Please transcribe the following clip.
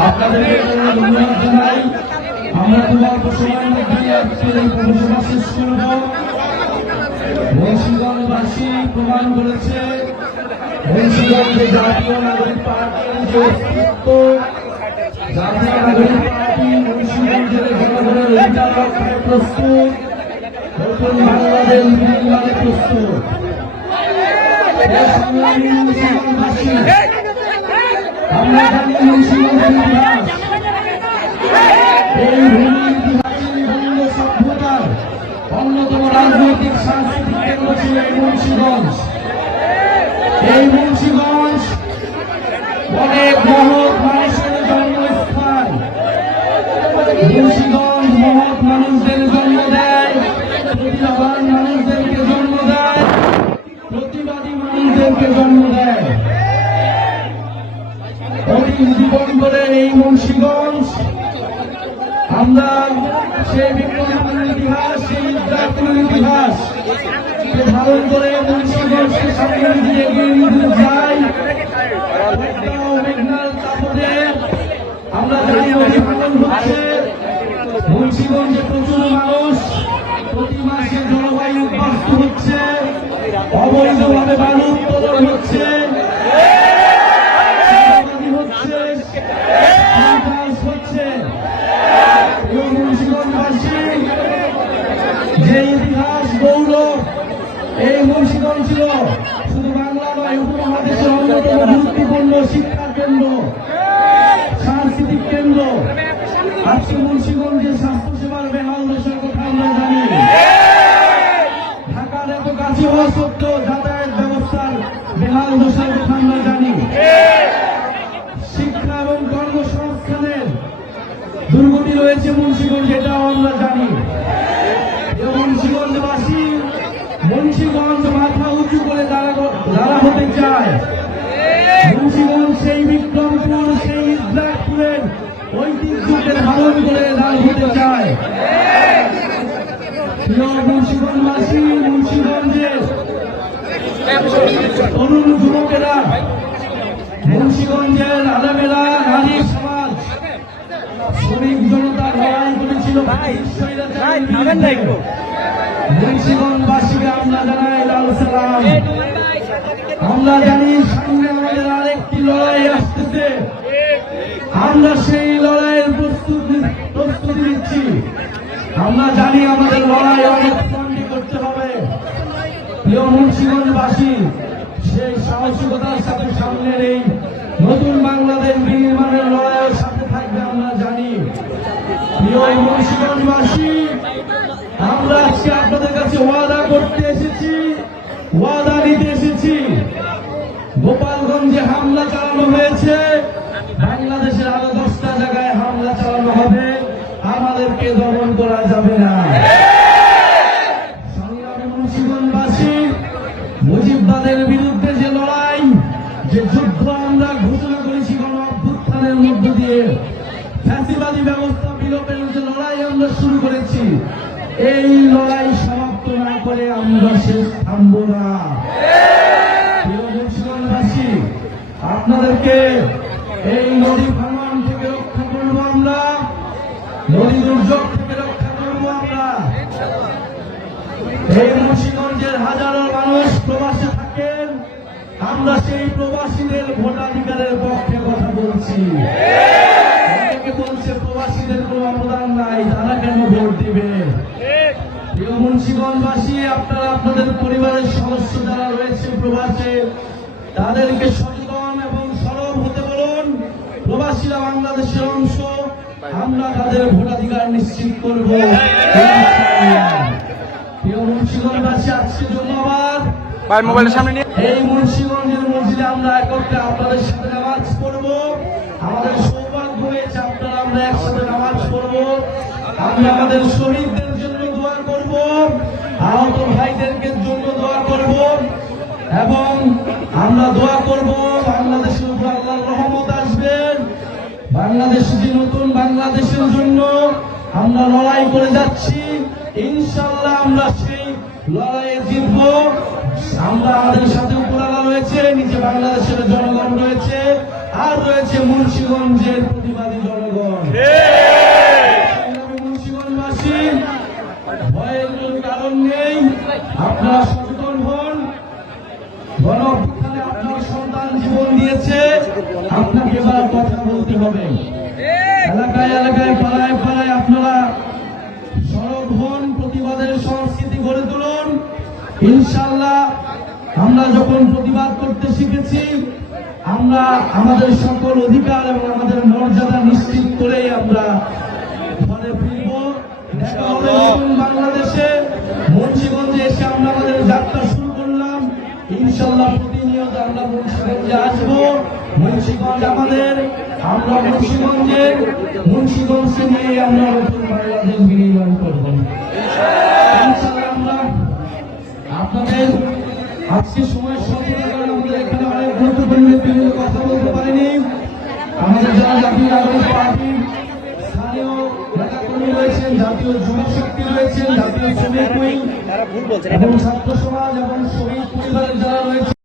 আপনাদেরকে ধন্যবাদ জানাই আমরা খুব অল্প সময়ের মধ্যে আজকের এই পৌরসভা শেষ করব বংশীগঞ্জবাসী প্রমাণ করেছে। বংশীগঞ্জে জাতীয় নাগরিক পার্টি প্রস্তুত নতুন বাংলাদেশ নির্মাণে প্রস্তুত। আমরা জানি মুন্সিগঞ্জের ইতিহাস এই ভূমির অন্যতম রাজনৈতিক সাংস্কৃতিক কেন্দ্র ছিল এই মুন্সিগঞ্জ এই মুন্সিগঞ্জ অনেক মহৎ মানুষের জন্মস্থান মুন্সিগঞ্জ মহৎ মানুষদের জন্ম দেয় প্রতিভাবান মানুষদেরকে জন্ম দেয়। প্রতিবাদী মানুষদেরকে জন্ম দেয়। অতি জীবন করে এই মুন্সিগঞ্জ। আমরা সেই বিপ্লবীর ইতিহাস, সেই জাতীয় ইতিহাস ধারণ করে মুন্সিগঞ্জকে সামনে দিয়ে এগিয়ে যাই আমরা অভিভাবন হচ্ছে মুন্সিগঞ্জে প্রচুর মানুষ প্রতি মাসে জলবায়ু বাস্তু হচ্ছে অবৈধভাবে বালু উত্তোলন হচ্ছে। যে ইতিহাস গৌরব এই মুন্সিগঞ্জ ছিল শিক্ষা কেন্দ্র, সাংস্কৃতিক কেন্দ্র। আজকে মুন্সিগঞ্জের স্বাস্থ্য সেবার বেহাল মুন্সিগঞ্জ এটাও আমরা জানি। মুন্সিগঞ্জবাসী মুন্সিগঞ্জ মাথা উঁচু করে দাঁড়া হতে চায়। মুন্সিগঞ্জ সেই বিক্রমপুর, সেই ইসলামপুরের ঐতিহ্যকে ধারণ করে দাঁড় হতে চায়। মুন্সিগঞ্জবাসী, মুন্সিগঞ্জের তরুণ যুবকেরা, মুন্সিগঞ্জের আলামেরা নারী সমাজ, শ্রমিক করেছিল মুন্সিগঞ্জবাসীকে আমরা জানাই লাল সালাম। আমরা জানি সামনে আমাদের আরেকটি লড়াই আসতেছে। আমরা সেই লড়াইয়ের প্রস্তুতি প্রস্তুতি নিচ্ছি। আমরা জানি আমাদের লড়াই অনেক ফন্ডি করতে হবে। প্রিয় মুন্সিগঞ্জবাসী সেই সাহসিকতার সাথে সামনের এই নতুন বাংলাদেশ নির্মাণের লড়াইয়ের সাথে থাকবে আমরা জানি প্রিয় মুন্সিগঞ্জবাসী ওয়াদা নিতে এসেছি। গোপালগঞ্জে হামলা চালানো হয়েছে, বাংলাদেশের আরও দশটা জায়গায় হামলা চালানো হবে, আমাদেরকে দমন করা যাবে না। মুজিববাদের বিরুদ্ধে যে লড়াই, যে যুদ্ধ আমরা ঘোষণা করেছি গণ অভ্যুত্থানের মধ্য দিয়ে, ফ্যাসিবাদী ব্যবস্থা আমরা শুরু করেছি। এই লড়াই সমাপ্ত না করে আমরা শেষ থামব না। আপনাদেরকে এই নদী ভাঙন থেকে রক্ষা করব আমরা। নদী দুর্যোগ থেকে রক্ষা করব আমরা। এই মুন্সিগঞ্জের হাজারো মানুষ প্রবাসে থাকেন। আমরা সেই প্রবাসীদের ভোটাধিকারের পক্ষে কথা বলছি। বলছে প্রবাসীদের কোনো নাই তারা কেন ভোট দিবে? প্রিয় মুন্সিগঞ্জবাসী আপনারা আপনাদের পরিবারের সদস্য যারা রয়েছে প্রবাসে তাদেরকে সচেতন এবং সরব হতে বলুন। প্রবাসীরা বাংলাদেশের অংশ আমরা তাদের ভোটাধিকার নিশ্চিত করব। প্রিয় মুন্সিগঞ্জবাসী আজকে ধন্যবাদ। ভাই মোবাইলের সামনে নিয়ে এই মুন্সিগঞ্জের মসজিদে আমরা একত্রে আপনাদের সাথে আমরা আমাদের শহীদদের জন্য দোয়া করব, আহত ভাইদেরকে জন্য দোয়া করব, এবং আমরা দোয়া করব বাংলাদেশের উপর আল্লাহর রহমত আসবেন বাংলাদেশ যে নতুন বাংলাদেশের জন্য আমরা লড়াই করে যাচ্ছি ইনশাল্লাহ আমরা সেই লড়াইয়ে জিতবো। আমরা আমাদের সাথে উপরালা রয়েছে, নিচে বাংলাদেশের জনগণ রয়েছে, আর রয়েছে মুন্সিগঞ্জের প্রতিবাদী জনগণ সংগ্রামী মুন্সিগঞ্জবাসী ভয়ের কোনো কারণ নেই আপনারা সচেতন হন। অভ্যুত্থানে আপনার সন্তান জীবন দিয়েছে। আপনাকে এবার কথা বলতে হবে। এলাকায় এলাকায়, পাড়ায় পাড়ায় আপনারা সরব হন, প্রতিবাদের সংস্কৃতি গড়ে তুলুন। ইনশাল্লাহ আমরা যখন প্রতিবাদ করতে শিখেছি, আমরা আমাদের সকল অধিকার এবং আমাদের মর্যাদা নিশ্চিত করেই আমরা ঘরে ফিরব। ইনশাল্লাহ প্রতিনিয়ত আমরা মুন্সিগঞ্জে আসব। মুন্সিগঞ্জ আমাদের, আমরা মুন্সিগঞ্জের মুন্সিগঞ্জকে নিয়ে আমরা নতুন বাংলাদেশ বিনির্মাণ করব। আমরা আপনাদের আজকে সময় স্বল্পতার আমাদের এখানে অনেক গুরুত্বপূর্ণ ব্যক্তিগুলো কথা বলতে পারিনি। আমাদের যারা জাতীয় নাগরিক স্থানীয় নেতাকর্মী রয়েছেন, জাতীয় যুব শ্রমিক উইং এবং ছাত্র সমাজ এবং শহীদ পরিবারের যারা রয়েছে